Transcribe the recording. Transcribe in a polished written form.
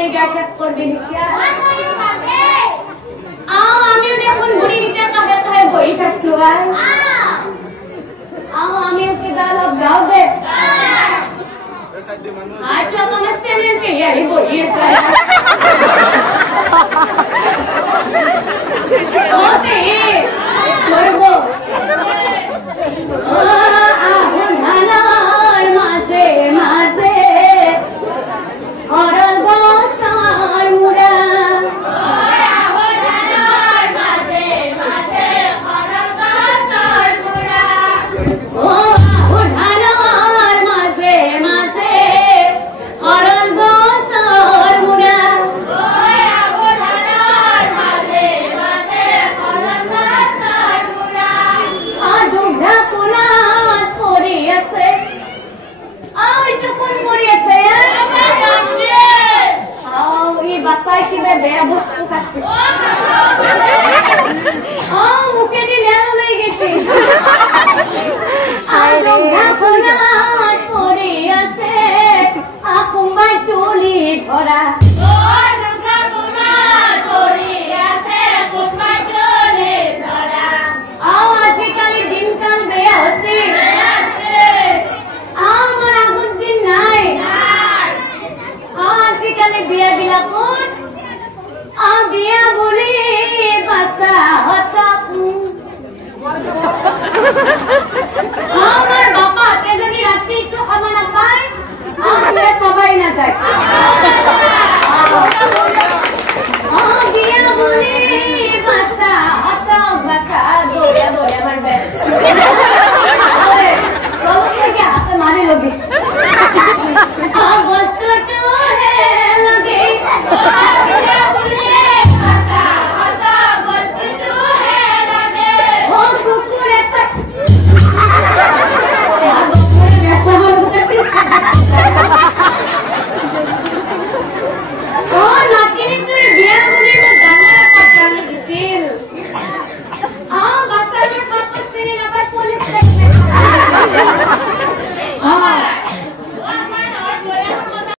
বাড়িতে গিয়ে শেষ করবে আমি দেখুন বুড়ির কাছে কাছে বই থাকলো আমি ওকে ডায়লগ গাও দে আজ তো আমার চ্যানেল কে এই বই ওকে করবো আগুন ধানার মাঝে মাঝে অরল গোসার মুড়া মুখে দিলে লই গেছি পড়ে আছে আকুমার টুলি ধরা আজিকালি দিনকাল বেয়া হচ্ছে আমার আগুন দিন নাই আজিকালি বিয়া দিলা কোন বিয়া বলি বাচ্চা হতাম আমার বাবা যদি রাত্রি একটু খাবার না পায় সবাই না যায়